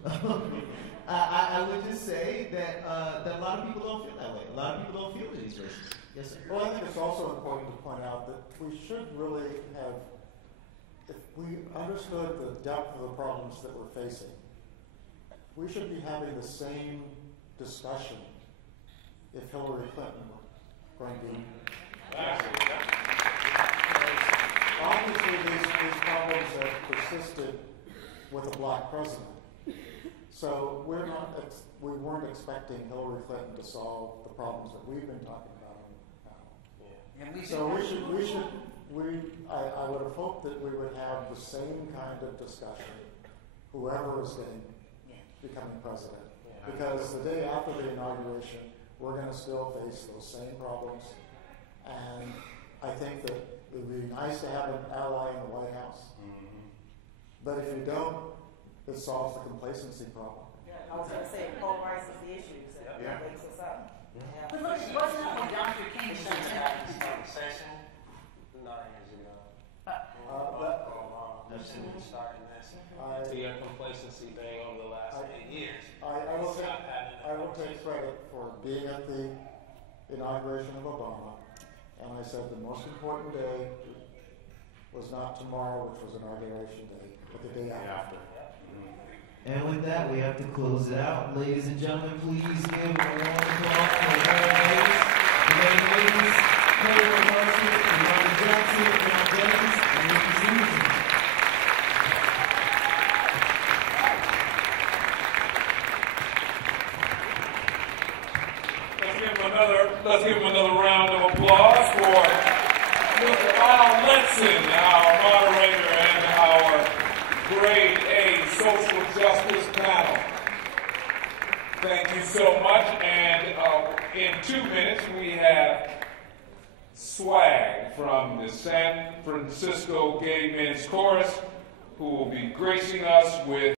I would just say that a lot of people don't feel that way. A lot of people don't feel that he's racist. Yes, sir. Well, I think it's also important to point out that we should really have, if we understood the depth of the problems that we're facing, we should be having the same discussion if Hillary Clinton were going to be. Obviously, these problems have persisted with a black president. So we weren't expecting Hillary Clinton to solve the problems that we've been talking about on the panel. So I would have hoped that we would have the same kind of discussion, whoever is becoming president. Because the day after the inauguration, we're going to still face those same problems. And I think that it would be nice to have an ally in the White House. Mm-hmm. But if you don't, it solves the complacency problem. Yeah, I was going to say, it polarizes the issues that wakes us up. Yeah. But look, wasn't that what Dr. King said? Session 9 years ago. Starting this. To your complacency thing over the last 8 years. I will take credit for being at the inauguration of Obama, and I said the most important day was not tomorrow, which was inauguration day, but the day after. And with that, we have to close it out. Ladies and gentlemen, please give a warm applause for the ladies, Clayborne Carson, Yolanda Jackson, Yolanda Jackson, and Ricky Susan. Let's give him another round of applause for Mr. Letson, our moderator and our Grade A Social Justice panel. Thank you so much. And in 2 minutes, we have Swag from the San Francisco Gay Men's Chorus, who will be gracing us with